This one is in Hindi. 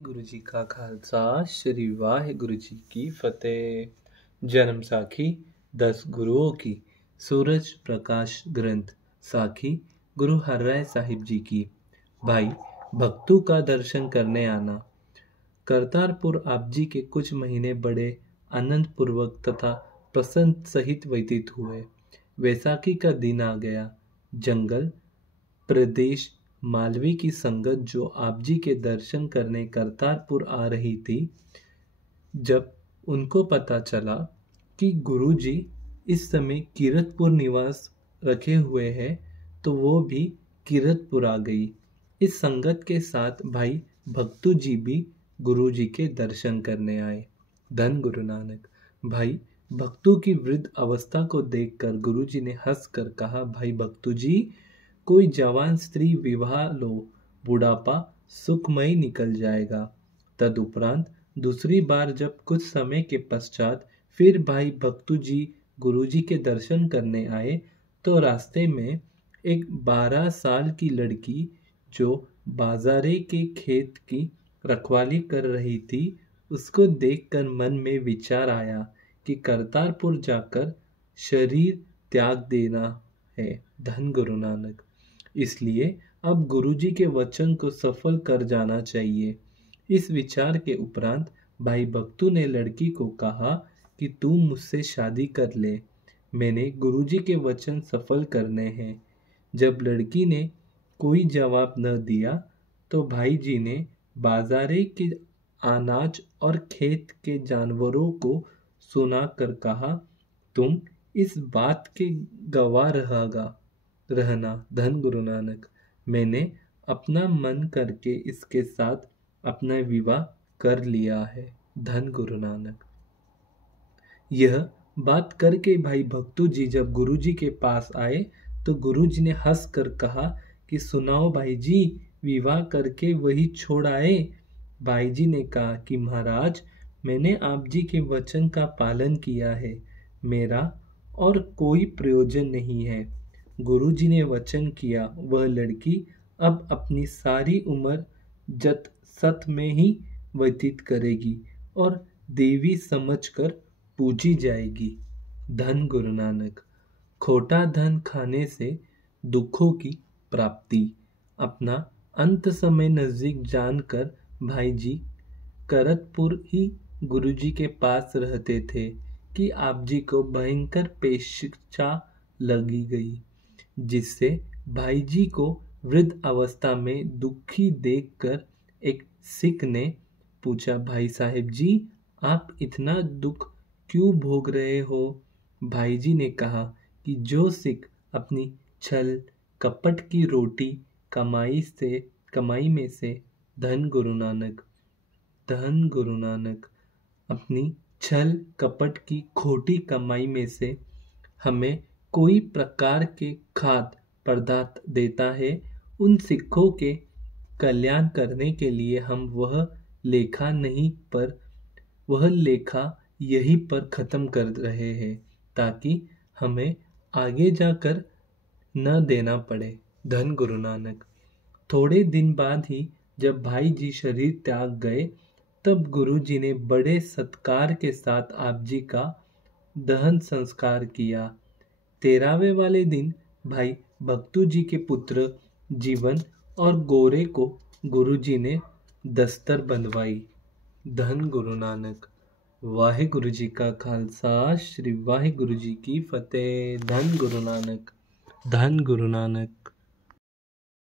गुरु जी का खालसा श्री वाहिगुरु जी की फतेह। जन्म साखी 10 गुरुओं की। सूरज प्रकाश ग्रंथ साखी गुरु हरराय साहिब जी की। भाई भक्तों का दर्शन करने आना। करतारपुर आप जी के कुछ महीने बड़े आनंद पूर्वक तथा प्रसन्न सहित व्यतीत हुए। वैसाखी का दिन आ गया। जंगल प्रदेश मालवी की संगत जो आप जी के दर्शन करने करतारपुर आ रही थी, जब उनको पता चला कि गुरु जी इस समय कीरतपुर निवास रखे हुए हैं, तो वो भी कीरतपुर आ गई। इस संगत के साथ भाई भक्तू जी भी गुरु जी के दर्शन करने आए। धन गुरु नानक। भाई भक्तू की वृद्ध अवस्था को देखकर गुरु जी ने हंसकर कहा, भाई भक्तू जी, कोई जवान स्त्री विवाह लो, बुढ़ापा सुखमय निकल जाएगा। तदुपरांत दूसरी बार जब कुछ समय के पश्चात फिर भाई भक्तू जी गुरुजी के दर्शन करने आए, तो रास्ते में एक 12 साल की लड़की जो बाजारे के खेत की रखवाली कर रही थी, उसको देखकर मन में विचार आया कि करतारपुर जाकर शरीर त्याग देना है। धन गुरु नानक। इसलिए अब गुरुजी के वचन को सफल कर जाना चाहिए। इस विचार के उपरांत भाई भक्तू ने लड़की को कहा कि तू मुझसे शादी कर ले, मैंने गुरुजी के वचन सफल करने हैं। जब लड़की ने कोई जवाब न दिया, तो भाई जी ने बाजारे के अनाज और खेत के जानवरों को सुनाकर कहा, तुम इस बात के गवाह रहना। धन गुरु नानक। मैंने अपना मन करके इसके साथ अपना विवाह कर लिया है। धन गुरु नानक। यह बात करके भाई भक्तू जी जब गुरु जी के पास आए, तो गुरु जी ने हंस कर कहा कि सुनाओ भाई जी, विवाह करके वही छोड़ आए। भाई जी ने कहा कि महाराज, मैंने आप जी के वचन का पालन किया है, मेरा और कोई प्रयोजन नहीं है। गुरु जी ने वचन किया, वह लड़की अब अपनी सारी उम्र जत सत में ही व्यतीत करेगी और देवी समझकर पूजी जाएगी। धन गुरु नानक। खोटा धन खाने से दुखों की प्राप्ति। अपना अंत समय नजदीक जानकर भाई जी करतपुर ही गुरु जी के पास रहते थे कि आप जी को भयंकर पेशा लगी गई, जिससे भाई जी को वृद्ध अवस्था में दुखी देखकर एक सिख ने पूछा, भाई साहब जी, आप इतना दुख क्यों भोग रहे हो? भाई जी ने कहा कि जो सिख अपनी छल कपट की रोटी कमाई में से धन गुरु नानक अपनी छल कपट की खोटी कमाई में से हमें कोई प्रकार के खाद्य पदार्थ देता है, उन सिखों के कल्याण करने के लिए हम वह लेखा यहीं पर खत्म कर रहे हैं, ताकि हमें आगे जाकर न देना पड़े। धन गुरु नानक। थोड़े दिन बाद ही जब भाई जी शरीर त्याग गए, तब गुरु जी ने बड़े सत्कार के साथ आप जी का दहन संस्कार किया। 13वें वाले दिन भाई भक्तू जी के पुत्र जीवन और गोरे को गुरु जी ने दस्तर बंधवाई। धन गुरु नानक। वाहिगुरु जी का खालसा श्री वाहिगुरु जी की फतेह। धन गुरु नानक। धन गुरु नानक।